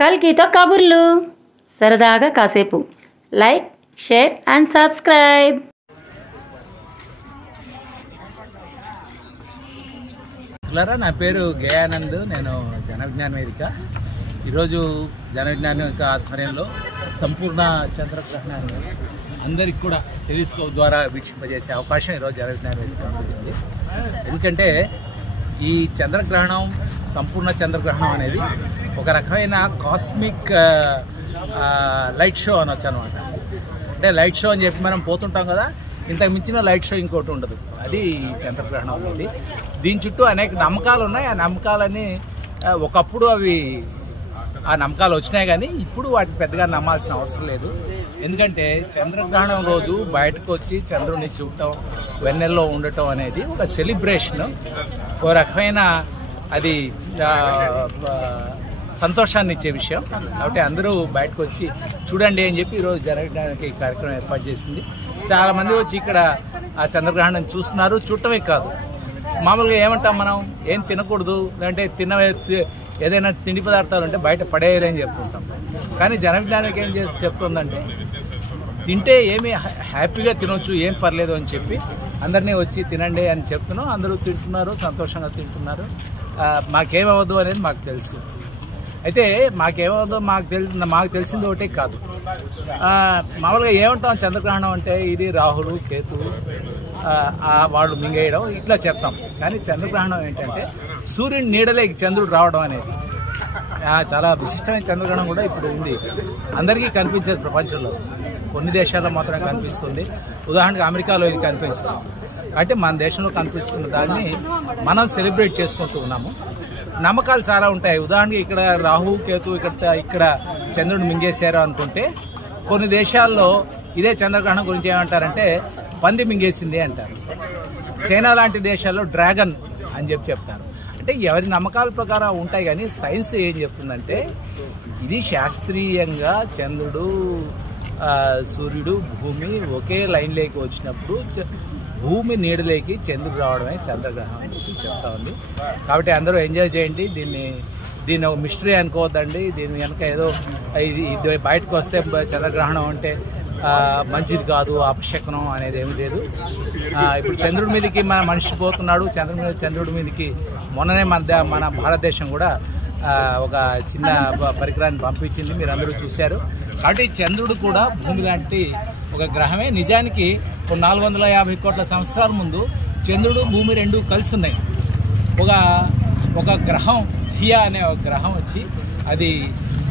కల్కితో కబుర్లు సరదాగా కాసేపు. Like, share and subscribe. నా పేరు గయానంద్. నేను జన విజ్ఞాన వేదిక. ఈరోజు జన విజ్ఞాన వేదిక ఆధ్వర్యంలో సంపూర్ణ చంద్రగ్రహణాన్ని అందరికి కూడా టెలిస్కోప్ ద్వారా వీక్షింపజేసే అవకాశం ఈరోజు జన విజ్ఞాన వేదిక ఉంటుంది. ఎందుకంటే ఈ చంద్రగ్రహణం, సంపూర్ణ చంద్రగ్రహణం అనేది ఒక రకమైన కాస్మిక్ లైట్ షో అనొచ్చు అనమాట. అంటే లైట్ షో అని చెప్పి మనం పోతుంటాం కదా, ఇంతకు మించిన లైట్ షో ఇంకోటి ఉండదు. అది చంద్రగ్రహణం అనేది. దీని చుట్టూ అనేక నమ్మకాలు ఉన్నాయి. ఆ నమ్మకాలని ఒకప్పుడు ఆ నమ్మకాలు వచ్చినాయి, కానీ ఇప్పుడు వాటిని పెద్దగా నమ్మాల్సిన అవసరం లేదు. ఎందుకంటే చంద్రగ్రహణం రోజు బయటకు వచ్చి చంద్రుడిని చూడటం, వెన్నెల్లో ఉండటం అనేది ఒక సెలిబ్రేషన్, ఒక రకమైన అది సంతోషాన్ని ఇచ్చే విషయం. కాబట్టి అందరూ బయటకు వచ్చి చూడండి అని చెప్పి ఈరోజు జరగడానికి ఈ కార్యక్రమం ఏర్పాటు చేసింది. చాలా మంది వచ్చి ఇక్కడ ఆ చంద్రగ్రహణం చూస్తున్నారు. చూడటమే కాదు, మామూలుగా ఏమంటాం మనం, ఏం తినకూడదు, లేదంటే ఏదైనా తిండి పదార్థాలు ఉంటే బయట పడేయాలని చెప్తుంటాం. కానీ జన విజ్ఞానికి ఏం చేసి చెప్తుందంటే, తింటే ఏమి హ్యాపీగా తినొచ్చు, ఏం పర్లేదు అని చెప్పి అందరినీ వచ్చి తినండి అని చెప్తున్నాం. అందరూ తింటున్నారు, సంతోషంగా తింటున్నారు. మాకేమవద్దు అనేది మాకు తెలుసు. అయితే మాకేమవుతుందో మాకు తెలిసింది ఒకటే కాదు. మామూలుగా ఏమంటాం, చంద్రగ్రహణం అంటే ఇది రాహులు, కేతువు వాళ్ళు మింగేయడం ఇట్లా చెప్తాం. కానీ చంద్రగ్రహణం ఏంటంటే సూర్యుని నీడలేకి చంద్రుడు రావడం అనేది చాలా విశిష్టమైన చంద్రగ్రహణం కూడా ఇప్పుడు ఉంది. అందరికీ కనిపించేది ప్రపంచంలో, కొన్ని దేశాల్లో మాత్రమే కనిపిస్తుంది. ఉదాహరణకు అమెరికాలో ఇది కనిపిస్తుంది. అంటే మన దేశంలో కనిపిస్తున్న దాన్ని మనం సెలబ్రేట్ చేసుకుంటూ ఉన్నాము. నమ్మకాలు చాలా ఉంటాయి. ఉదాహరణకి ఇక్కడ రాహు, కేతు ఇక్కడ చంద్రుడిని మింగేశారు అనుకుంటే, కొన్ని దేశాల్లో ఇదే చంద్రగ్రహణం గురించి ఏమంటారంటే పంది మింగేసింది అంటారు. చైనా లాంటి దేశాల్లో డ్రాగన్ అని చెప్తారు. అంటే ఎవరి నమ్మకాల ప్రకారం ఉంటాయి. కానీ సైన్స్ ఏం చెప్తుందంటే, ఇది శాస్త్రీయంగా చంద్రుడు, సూర్యుడు, భూమి ఒకే లైన్లోకి వచ్చినప్పుడు భూమి నీడలేకి చంద్రుడు రావడమే చంద్రగ్రహణం అని చెప్తా ఉంది. కాబట్టి అందరూ ఎంజాయ్ చేయండి. దీన్ని ఒక మిస్టరీ అనుకోవద్దండి. దీని వెనక ఏదో ఇది బయటకు వస్తే చంద్రగ్రహణం అంటే మంచిది కాదు, అపశకునం అనేది ఏమీ లేదు. ఇప్పుడు చంద్రుడి మీదకి మన మనిషి పోతున్నాడు. చంద్రుడి మీదకి మొన్ననే మన భారతదేశం కూడా ఒక చిన్న పరికరాన్ని పంపించింది, మీరు అందరూ చూశారు. కాబట్టి చంద్రుడు కూడా భూమి లాంటి ఒక గ్రహమే. నిజానికి 450 కోట్ల సంవత్సరాల ముందు చంద్రుడు, భూమి రెండు కలిసి ఉన్నాయి. ఒక గ్రహం, థియా అనే ఒక గ్రహం వచ్చి అది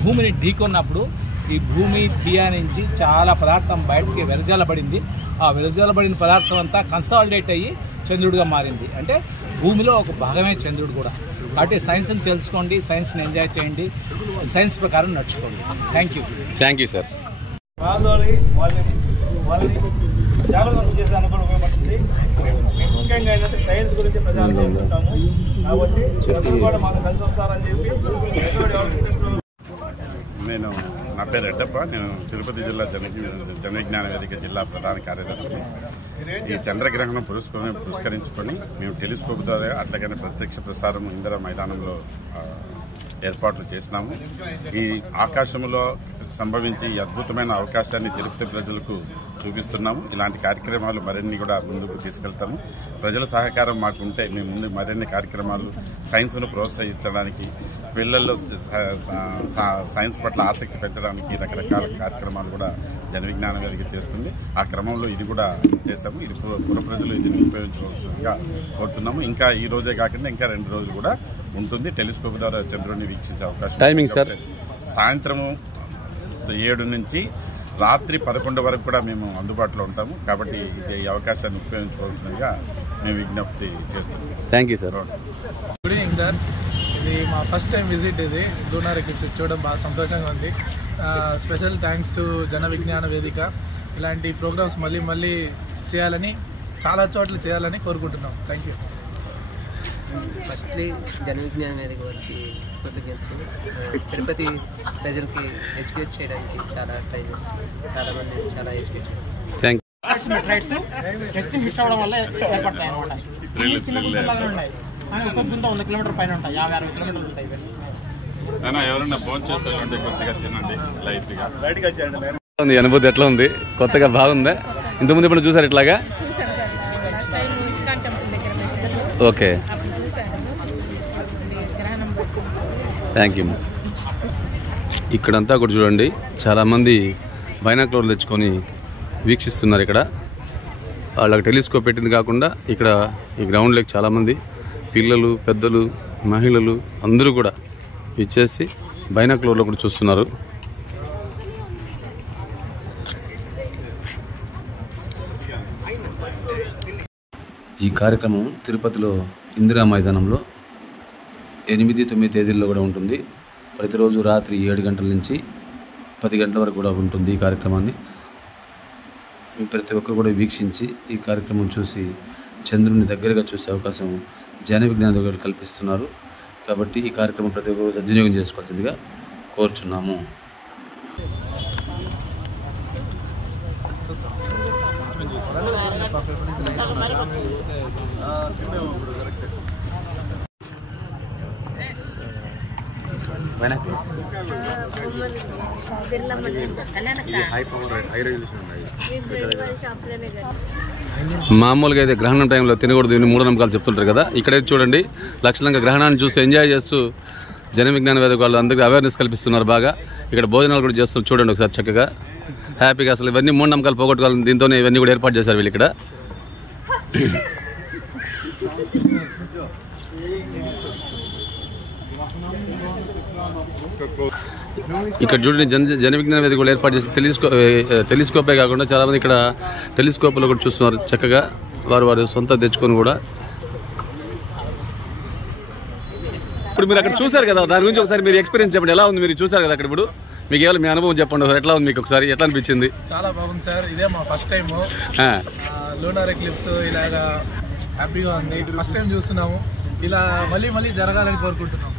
భూమిని ఢీకొన్నప్పుడు ఈ భూమి థియా నుంచి చాలా పదార్థం బయటకి వెదజల్లబడింది. ఆ వెదజల్లబడిన పదార్థం అంతా కన్సాలిడేట్ అయ్యి చంద్రుడిగా మారింది. అంటే భూమిలో ఒక భాగమే చంద్రుడు కూడా. కాబట్టి సైన్స్ని తెలుసుకోండి, సైన్స్ని ఎంజాయ్ చేయండి, సైన్స్ ప్రకారం నడుచుకోండి. Thank you sir. వాళ్ళని జాగ్రత్త చేసేదానికి కూడా ఉపయోగపడుతుంది. ముఖ్యంగా ఏంటంటే సైన్స్ గురించి ప్రచారం చేస్తుంటాము. కాబట్టి కూడా మాకు కలిసి వస్తారని చెప్పి. నా పేరు రెడ్డప్ప. నేను తిరుపతి జిల్లా జన విజ్ఞాన వేదిక జిల్లా ప్రధాన కార్యదర్శిని. ఈ చంద్రగ్రహణం పురస్కరించుకొని మేము టెలిస్కోప్ ద్వారా అట్లాగనే ప్రత్యక్ష ప్రసారం ఇందిరా మైదానంలో ఏర్పాట్లు చేసినాము. ఈ ఆకాశంలో సంభవించి ఈ అద్భుతమైన అవకాశాన్ని తిరుపతి ప్రజలకు చూపిస్తున్నాము. ఇలాంటి కార్యక్రమాలు మరిన్ని కూడా ముందుకు తీసుకెళ్తాము. ప్రజల సహకారం మాకుంటే మేము ముందు మరిన్ని కార్యక్రమాలు, సైన్స్ను ప్రోత్సహించడానికి, పిల్లల్లో సైన్స్ పట్ల ఆసక్తి పెంచడానికి రకరకాల కార్యక్రమాలు కూడా జన విజ్ఞాన వేదిక చేస్తుంది. ఆ క్రమంలో ఇది కూడా చేశాము. ఇది పుర ప్రజలు ఇది ఉపయోగించవలసిందిగా కోరుతున్నాము. ఇంకా ఈ రోజే కాకుండా ఇంకా 2 రోజులు కూడా ఉంటుంది. టెలిస్కోప్ ద్వారా చంద్రుడిని వీక్షించే అవకాశం. టైమింగ్ సార్ సాయంత్రము 7 నుంచి రాత్రి 11 వరకు కూడా మేము అందుబాటులో ఉంటాము. కాబట్టి ఈ అవకాశాన్ని ఉపయోగించుకోవాల్సిందిగా మేము విజ్ఞప్తి చేస్తున్నాం. Thank you sir. Good evening sir. ఇది మా ఫస్ట్ టైం విజిట్. ఇది లూనార్ ఎక్లిప్స్ చూడడం బాగా సంతోషంగా ఉంది. Special thanks to Jana Vignana వేదిక. ఇలాంటి ప్రోగ్రామ్స్ మళ్ళీ చేయాలని, చాలా చోట్ల చేయాలని కోరుకుంటున్నాం. Thank you. Firstly Jana Vignana వేదిక వచ్చి కృతజ్ఞతలు. తిరుపతి ప్రజలకి ఎడ్యుకేట్ చేయడానికి చాలా ట్రై చేస్తుంది. చాలామంది చాలా ఎడ్యుకేట్ చేస్తారు. శక్తి మిస్ అవ్వడం వల్ల ఏర్పడతాయి అనమాట. చిన్న ఉన్నాయి, 1 కిలోమీటర్ పైన ఉంటాయి, 50-60 కిలోమీటర్లు ఉంటాయి. అయినా ఎవరైనా భోజనం చేసేటువంటి కొద్దిగా తినండి లైట్గా. బయటకు వచ్చాయండి. ఉంది అనుభూతి ఎట్లా ఉంది? కొత్తగా బాగుందా? ఇంతకుముందు ఇప్పుడు చూసారు ఇట్లాగా? Okay, thank you. ఇక్కడంతా కూడా చూడండి, చాలామంది బైనాక్యులర్లు తెచ్చుకొని వీక్షిస్తున్నారు. ఇక్కడ వాళ్ళకి టెలిస్కోప్ పెట్టింది కాకుండా ఇక్కడ ఈ గ్రౌండ్లోకి చాలామంది పిల్లలు, పెద్దలు, మహిళలు అందరూ కూడా ఇచ్చేసి బైనాక్యులర్లో కూడా చూస్తున్నారు. ఈ కార్యక్రమం తిరుపతిలో ఇందిరా మైదానంలో 8-9 తేదీల్లో కూడా ఉంటుంది. ప్రతిరోజు రాత్రి 7 గంటల నుంచి 10 గంటల వరకు కూడా ఉంటుంది ఈ కార్యక్రమాన్ని. ప్రతి ఒక్కరు కూడా వీక్షించి ఈ కార్యక్రమం చూసి చంద్రుని దగ్గరగా చూసే అవకాశం జన విజ్ఞాన కల్పిస్తున్నారు. కాబట్టి ఈ కార్యక్రమం ప్రతి ఒక్కరు సద్వినియోగం చేసుకోవాల్సిందిగా కోరుచున్నాము. మామూలుగా అయితే గ్రహణం టైంలో తినకూడదు ఇన్ని మూఢనమ్మకాలు చెప్తుంటారు కదా. ఇక్కడైతే చూడండి, లక్షణంగా గ్రహణాన్ని చూసి ఎంజాయ్ చేస్తూ జన విజ్ఞాన వేదిక వాళ్ళు అందరికీ అవేర్నెస్ కల్పిస్తున్నారు. బాగా ఇక్కడ భోజనాలు కూడా చేస్తున్నారు. చూడండి ఒకసారి చక్కగా హ్యాపీగా. అసలు ఇవన్నీ మూఢనమ్మకాలు పోగొట్టుకోవాలి, దీంతోనే ఇవన్నీ కూడా ఏర్పాటు చేశారు వీళ్ళు ఇక్కడ. ఇక్కడ చూడండి, జన విజ్ఞాన వేదిక కూడా ఏర్పాటు చేసి టెలిస్కోపే కాకుండా చాలామంది ఇక్కడ టెలిస్కోప్లో కూడా చూస్తున్నారు. చక్కగా వారు సొంత తెచ్చుకొని కూడా. ఇప్పుడు మీరు అక్కడ చూసారు కదా, దాని గురించి ఒకసారి మీరు ఎక్స్పీరియన్స్ చెప్పండి. ఎలా ఉంది? మీరు చూసారు కదా అక్కడ, ఇప్పుడు మీకు ఏమైనా మీ అనుభవం చెప్పండి. ఎట్లా ఉంది మీకు? ఒకసారి ఎట్లా అనిపించింది? చాలా బాగుంది సార్. ఇదే మా ఫస్ట్ టైం లూనార్ ఎక్లిప్స్. ఇలాగా హ్యాపీగా ఉంది. ఫస్ట్ టైం చూస్తున్నాము. ఇలా మళ్ళీ జరగాలని కోరుకుంటున్నాం.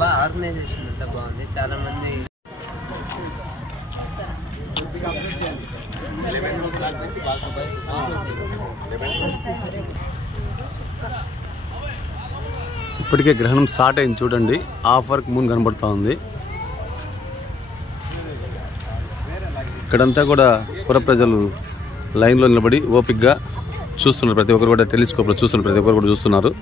బాగా ఆర్గనైజేషన్ అంతా బాగుంది. చాలా మంది ఇప్పటికే గ్రహణం స్టార్ట్ అయింది చూడండి. హాఫ్ వర్క్ మూన్ కనబడుతూ ఉంది. ఇక్కడంతా కూడా పుర ప్రజలు లైన్లో నిలబడి ఓపిక్గా చూస్తున్నారు. ప్రతి ఒక్కరు కూడా టెలిస్కోప్లో చూస్తున్నారు. ప్రతి ఒక్కరు కూడా చూస్తున్నారు.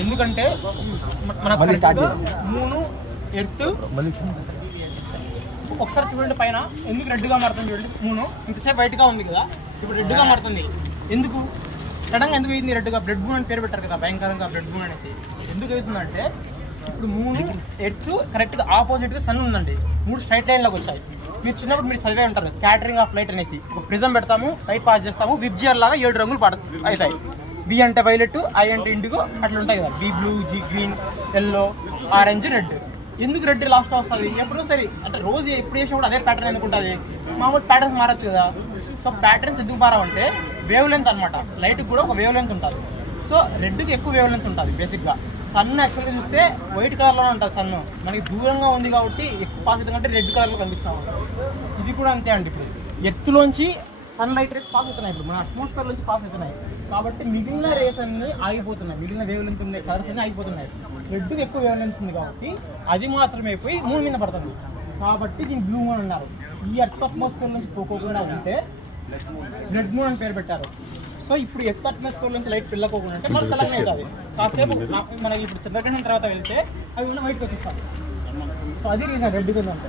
ఎందుకంటే మన మూను ఎర్త్ ఒకసారి చూడండి పైన ఎందుకు రెడ్గా మారుతుంది చూడండి. మూను ఇంతసేపు వైట్గా ఉంది కదా, ఇప్పుడు రెడ్గా మారుతుంది. ఎందుకు సడన్గా ఎందుకు అయింది రెడ్గా? బ్లడ్ మూన్ అని పేరు పెట్టారు కదా భయంకరంగా, బ్లడ్ మూన్ అనేసి. ఎందుకు అవుతుందంటే ఇప్పుడు మూను ఎర్త్ కరెక్ట్గా ఆపోజిట్గా సన్ ఉందండి. 3 స్ట్రైట్ లైన్లోకి వచ్చాయి. మీరు చిన్నప్పుడు మీరు చదివే ఉంటారు స్కాటరింగ్ ఆఫ్ లైట్ అనేసి. ఒక ప్రిజం పెడతాము, లైట్ పాస్ చేస్తాము, విబ్జియర్ లాగా 7 రంగులు అవుతాయి. బి అంటే వైలెట్, ఐ అంటే ఇండిగో, అట్లా ఉంటాయి కదా. B blue, G green, yellow, orange, red. ఎందుకు రెడ్ లాస్ట్లో వస్తుంది? ఎప్పుడో సరే అంటే రోజు ఎప్పుడు చేసినా కూడా అదే ప్యాటర్న్ ఎందుకుంటుంది? మామూలు ప్యాటర్న్స్ మారచ్చు కదా. సో ప్యాటర్న్స్ ఎందుకు మారవంటే వేవ్ లెంత్ అనమాట. లైట్కి కూడా ఒక వేవ్ లెంత్ ఉంటుంది. సో రెడ్కి ఎక్కువ వేవ్ లెంత్ ఉంటుంది బేసిక్గా. సన్ యాక్చువల్గా చూస్తే వైట్ కలర్లోనే ఉంటుంది. సన్ మనకి దూరంగా ఉంది కాబట్టి ఎక్కువ పాస్ అవుతుంది, అంటే రెడ్ కలర్లో కనిపిస్తాం. ఇది కూడా అంతే అండి. ఇప్పుడు ఎత్తులోంచి సన్ లైట్ రేస్ పాస్ అవుతున్నాయి. ఇప్పుడు మన అట్మాస్ఫియర్ నుంచి పాస్ అవుతున్నాయి కాబట్టి మిగిలిన రేస్ అన్ని ఆగిపోతున్నాయి. మిగిలిన వేవ్ లెంత్ ఉండే కలర్స్ అన్ని ఆగిపోతున్నాయి. రెడ్కి ఎక్కువ వేవ్ లెంత్ ఉంది కాబట్టి అది మాత్రమే పోయి మూన్ మీద పడుతుంది. కాబట్టి దీన్ని బ్లూ మూన్ అన్నారు. ఈ ఎర్త్ అట్మాస్ఫియర్ నుంచి పోకోకుండా ఉంటే రెడ్ మూన్ అని పేరు పెట్టారు. సో ఇప్పుడు ఎర్త్ అట్మాస్ఫియర్ నుంచి లైట్ పిల్లకోకుండా అంటే మనకు కలర్ అవుతుంది. కాసేపు మనకి ఇప్పుడు చంద్రగ్రహణం తర్వాత వెళ్తే అవి ఉన్న వైట్కి వచ్చేస్తాయి. సో అది రీజన్ రెడ్ కింద అంటే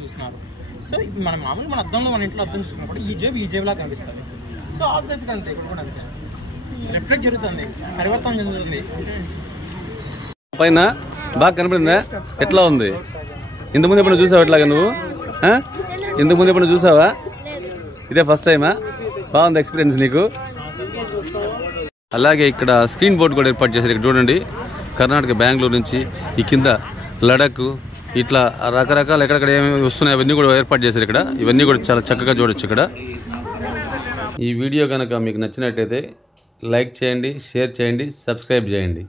చూస్తున్నారు. సో మన మామూలు మన అద్దంలో మన ఇంట్లో అర్థం చూసుకున్నప్పుడు ఈ జేబులా కనిపిస్తుంది. సో ఆబ్వియస్గా అంతే, ఇప్పుడు కూడా అంతే రిఫ్లెక్ట్ జరుగుతుంది, పరివర్తన చెందుతుంది. పైన బాగా కనపడిందా? ఎట్లా ఉంది? ఇంతకుముందు ఎప్పుడు చూసావా ఇట్లాగా నువ్వు? ఇంతకుముందు ఎప్పుడు చూసావా? ఇదే ఫస్ట్ టైమా? బాగుంది ఎక్స్పీరియన్స్ నీకు? అలాగే ఇక్కడ స్క్రీన్ బోర్డు కూడా ఏర్పాటు చేశారు. ఇక్కడ చూడండి, కర్ణాటక బెంగళూరు నుంచి ఈ కింద లడక్ ఇట్లా రకరకాల ఎక్కడెక్కడ ఏమేమి వస్తున్నాయి అవన్నీ కూడా ఏర్పాటు చేశారు ఇక్కడ. ఇవన్నీ కూడా చాలా చక్కగా చూడొచ్చు ఇక్కడ. ఈ వీడియో కనుక మీకు నచ్చినట్టయితే లైక్ చేయండి, షేర్ చేయండి, సబ్స్క్రైబ్ చేయండి.